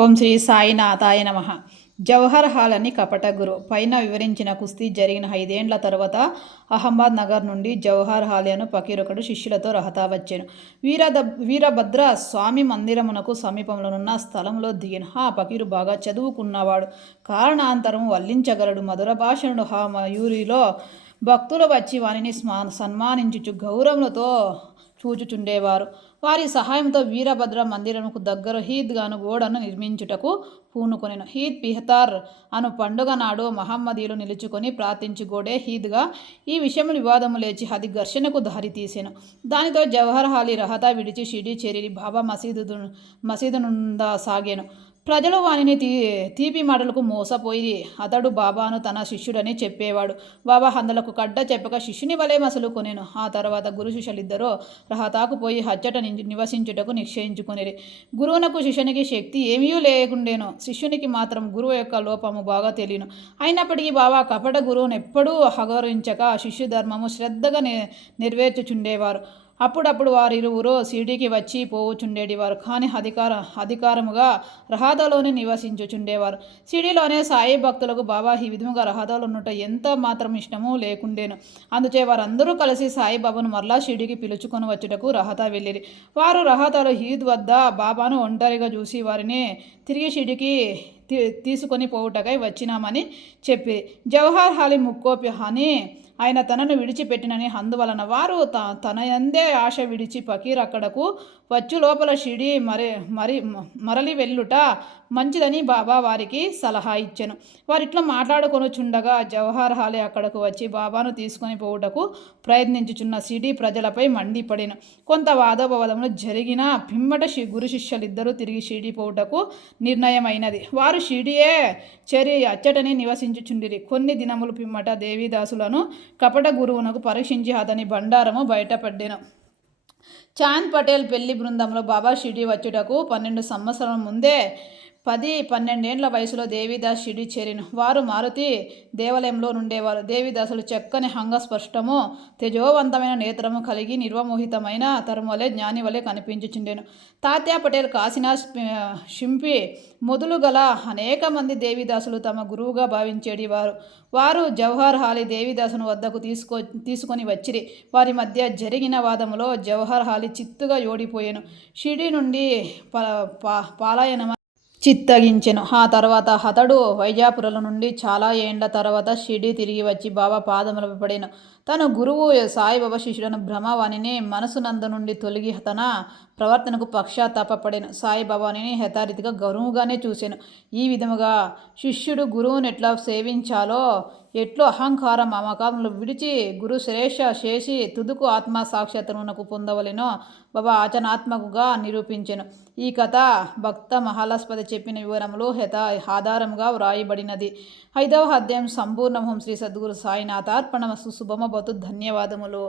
ఓం శ్రీ సాయినాథాయ నమ. జవహర్ హాల్ అని కపట గురు పైన వివరించిన కుస్తీ జరిగిన 5 ఏండ్ల తర్వాత అహ్మద్ నగర్ నుండి జవహర్ హాల్ అను ఫకీరొకడు శిష్యులతో రహతా వచ్చాను. వీరభద్ర స్వామి మందిరమునకు సమీపంలోనున్న స్థలంలో దిగిన ఆ ఫకీరు బాగా చదువుకున్నవాడు, కారణాంతరం వల్లించగలడు. మధుర భాషణుడు. ఆ మయూరిలో భక్తులు వచ్చి వానిని సన్మానించుచు గౌరవములతో చూచుచుండేవారు. వారి సహాయంతో వీరభద్ర మందిరముకు దగ్గర ఈద్గాను గోడను నిర్మించుటకు పూనుకొనెను. ఈద్ పిహతార్ అను పండుగ నాడు మహమ్మదీయులు నిలుచుకొని ప్రార్థించు గోడే ఈద్గా. ఈ విషయంలో వివాదము లేచి అది ఘర్షణకు దారితీసెను. దానితో జవహర్ హాలీ రహతా విడిచి షిరిడీ చేరి బాబా మసీదు నుండా సాగాను. ప్రజలు వానిని తీపి మాటలకు మోసపోయి అతడు బాబాను తన శిష్యుడని చెప్పేవాడు. బాబా హందలకు కడ్డ చెప్పక శిష్యుని వలె మసలుకొనెను. ఆ తర్వాత గురు శిష్యులిద్దరూ రహతాకు పోయి హచ్చట నివసించుటకు నిశ్చయించుకొనిరి. గురువునకు శిష్యునికి శక్తి ఏమీ లేకుండేను. శిష్యునికి మాత్రం గురువు యొక్క లోపము బాగా తెలియను. అయినప్పటికీ బాబా కపట గురువును ఎప్పుడూ అగౌరవించక శిష్యు ధర్మము శ్రద్ధగా నెరవేర్చుచుండేవారు. అప్పుడప్పుడు వారిరువురు షిరిడీకి వచ్చి పోవుచుండేటివారు. కానీ అధికారముగా రహదాలోనే నివసించుచుండేవారు. షిరిడీలోనే సాయి భక్తులకు బాబా ఈ విధముగా రహదాలో ఉన్నట ఎంత మాత్రం ఇష్టము లేకుండేను. అందుచే వారందరూ కలిసి సాయిబాబాను మరలా షిరిడీకి పిలుచుకొని వచ్చుటకు రహతా వెళ్ళిరి. వారు రహతాలో ఈద్ వద్ద బాబాను ఒంటరిగా చూసి వారిని తిరిగి షిరిడీకి తీసుకొని పోవుటకై వచ్చినామని చెప్పి జవహర్ హాలీ ముక్కోపి అని ఆయన తనను విడిచిపెట్టినని అందువలన వారు తన యందే ఆశ విడిచి ఫకీర్ అక్కడకు వచ్చు లోపల షిరిడీ మరలి వెళ్ళుట మంచిదని బాబా వారికి సలహా ఇచ్చెను. వారిట్లా మాట్లాడుకొనుచుండగా జవహర్ హాలీ అక్కడకు వచ్చి బాబాను తీసుకొని పోవుటకు ప్రయత్నించుచున్న షిరిడీ ప్రజలపై మండిపడిను. కొంత వాదోపవాదములు జరిగిన పిమ్మట గురు శిష్యులిద్దరూ తిరిగి షిరిడీ పోవుటకు నిర్ణయమైనది. వారు షిరిడీయే చేరి అచ్చటని నివసించుచుండిరి. కొన్ని దినములు పిమ్మట దేవీదాసులను కపట గురువునకు పరీక్షించి అతని బండారము బయటపడ్డెను. చాంద్ పటేల్ పెళ్లి బృందంలో బాబా షిరిడీ వచ్చుటకు 12 సంవత్సరాల ముందే 10-12 ఏండ్ల వయసులో దేవీదాస్ షిరిడీ చేరిన. వారు మారుతి దేవాలయంలో నుండేవారు. దేవీదాసులు చక్కని అంగస్పష్టము, తేజోవంతమైన నేత్రము కలిగి నిర్వమోహితమైన తరుము వలె జ్ఞాని వలె కనిపించుచుండెను. తాత్యా పటేల్, కాశీనాథ్ షింపి మొదలు గల అనేక మంది దేవీదాసులు తమ గురువుగా భావించేటివారు. వారు జవహర్ హాలీ దేవీదాసును వద్దకు తీసుకొని వచ్చిరి. వారి మధ్య జరిగిన వాదములో జవహర్ హాలీ చిత్తుగా ఓడిపోయాను. షిరిడీ నుండి పాలాయన చిత్తగించెను. ఆ తర్వాత అతడు వైజాపురం నుండి చాలా ఏండ్ల తర్వాత షిరిడీ తిరిగి వచ్చి బాబా పాదములపై పడెను. తన గురువు సాయిబాబా శిష్యుడను భ్రమ వానిని మనసునందు నుండి తొలగి తన ప్రవర్తనకు పశ్చాత్తాపపడెను. సాయిబాబాని యథారీతిగా గౌరవంగానే చూశాను. ఈ విధముగా శిష్యుడు గురువును ఎట్లా సేవించాలో, ఎట్లు అహంకార మమకారములు విడిచి గురు శ్రేష్ఠ చేసి తుదుకు ఆత్మ సాక్షాత్తునకు పొందవలెనో బాబా ఆచరణాత్మకుగా నిరూపించెను. ఈ కథ భక్త మహాలస్పతి చెప్పిన వివరములు ఆధారముగా వ్రాయబడినది. 5వ అధ్యాయం సంపూర్ణం. శ్రీ సద్గురు సాయినాథార్పణమస్తు. శుభమభవతు. ధన్యవాదములు.